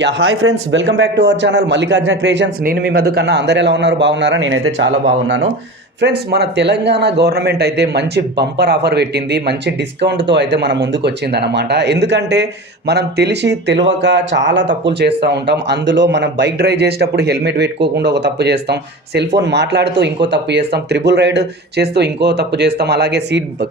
Hi friends, welcome back to our channel Mallikarjuna creations. నేను మీ మధు కన్నా. అందరు ఎలా ఉన్నారు? బాగున్నారా? నేనైతే చాలా బాగున్నాను. ఫ్రెండ్స్, మన తెలంగాణ గవర్నమెంట్ అయితే మంచి బంపర్ ఆఫర్ పెట్టింది. మంచి డిస్కౌంట్తో అయితే మన ముందుకు వచ్చింది అనమాట. ఎందుకంటే మనం తెలియక చాలా తప్పులు చేస్తూ ఉంటాం. అందులో మనం బైక్ డ్రైవ్ చేసేటప్పుడు హెల్మెట్ పెట్టుకోకుండా ఒక తప్పు చేస్తాం, సెల్ ఫోన్ మాట్లాడుతూ ఇంకో తప్పు చేస్తాం, త్రిబుల్ రైడ్ చేస్తూ ఇంకో తప్పు చేస్తాం, అలాగే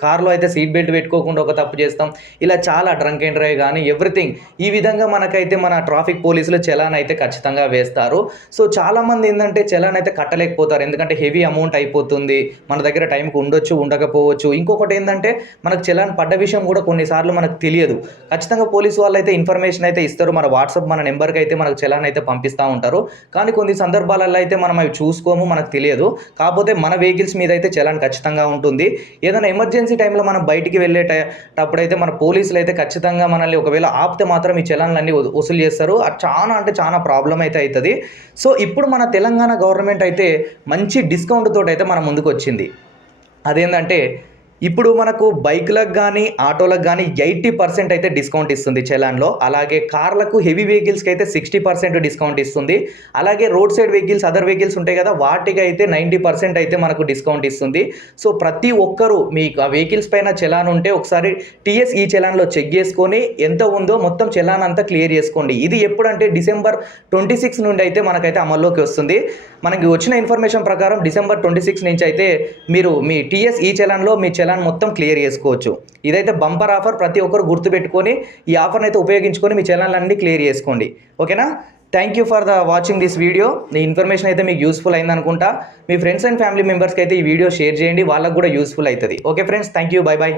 కార్లో అయితే సీట్ బెల్ట్ పెట్టుకోకుండా ఒక తప్పు చేస్తాం. ఇలా చాలా డ్రంక్ అండ్ డ్రైవ్ కానీ ఎవ్రీథింగ్ ఈ విధంగా మనకైతే మన ట్రాఫిక్ పోలీసులు చలాన్ అయితే ఖచ్చితంగా వేస్తారు. సో చాలామంది ఏంటంటే చలాన్ అయితే కట్టలేకపోతారు, ఎందుకంటే హెవీ అమౌంట్ అయిపోతుంది, మన దగ్గర టైంకి ఉండొచ్చు, ఉండకపోవచ్చు. ఇంకొకటి ఏంటంటే మనకు చలాన్ పడ్డ విషయం కూడా కొన్నిసార్లు మనకు తెలియదు. ఖచ్చితంగా పోలీసు వాళ్ళు అయితే ఇన్ఫర్మేషన్ అయితే ఇస్తారు, మన వాట్సాప్ మన నెంబర్కి అయితే మనకు చలాన్ అయితే పంపిస్తూ ఉంటారు. కానీ కొన్ని సందర్భాలలో అయితే మనం అవి చూసుకోము, మనకు తెలియదు. కాకపోతే మన వెహికల్స్ మీద అయితే చలాన్ ఖచ్చితంగా ఉంటుంది. ఏదైనా ఎమర్జెన్సీ టైంలో మనం బయటికి వెళ్ళేటప్పుడు అయితే మన పోలీసులు అయితే ఖచ్చితంగా మనల్ని ఒకవేళ ఆపితే మాత్రం ఈ చలాన్లన్నీ వసూలు చేస్తారు. అది చాలా ప్రాబ్లం అయితే అవుతుంది. సో ఇప్పుడు మన తెలంగాణ గవర్నమెంట్ అయితే మంచి డిస్కౌంట్ తోటి అయితే మన ముందుకు వచ్చింది. అదేంటంటే ఇప్పుడు మనకు బైకులకు కానీ ఆటోలకు కానీ 80% అయితే డిస్కౌంట్ ఇస్తుంది చలాన్లో. అలాగే కార్లకు, హెవీ వెహికల్స్కి అయితే 60% డిస్కౌంట్ ఇస్తుంది. అలాగే road side vehicles, other vehicles ఉంటాయి కదా, వాటికి అయితే 90% అయితే మనకు డిస్కౌంట్ ఇస్తుంది. సో ప్రతి ఒక్కరూ మీకు ఆ వెహికల్స్ పైన చలాన్ ఉంటే ఒకసారి టీఎస్ ఈ చలాన్లో చెక్ చేసుకొని ఎంత ఉందో మొత్తం చలాన్ అంతా క్లియర్ చేసుకోండి. ఇది ఎప్పుడంటే December 26 నుండి అయితే మనకైతే అమల్లోకి వస్తుంది. మనకి వచ్చిన ఇన్ఫర్మేషన్ ప్రకారం December 26 నుంచి అయితే మీరు మీ టీఎస్ ఈ చలాన్లో మీ చలాన్ మొత్తం క్లియర్ చేసుకోవచ్చు. ఇదైతే బంపర్ ఆఫర్. ప్రతి ఒక్కరు గుర్తుపెట్టుకొని ఈ ఆఫర్ని అయితే ఉపయోగించుకొని మీ చలాన్లన్నీ క్లియర్ చేసుకోండి. ఓకేనా? Thank you for watching this video. ఈ ఇన్ఫర్మేషన్ అయితే మీకు యూస్ఫుల్ అయింది అనుకుంటా. మీ ఫ్రెండ్స్ అండ్ ఫ్యామిలీ మెంబర్స్కి అయితే ఈ వీడియో షేర్ చేయండి, వాళ్ళకు కూడా యూస్ఫుల్ అవుతుంది. Okay friends, thank you, bye bye.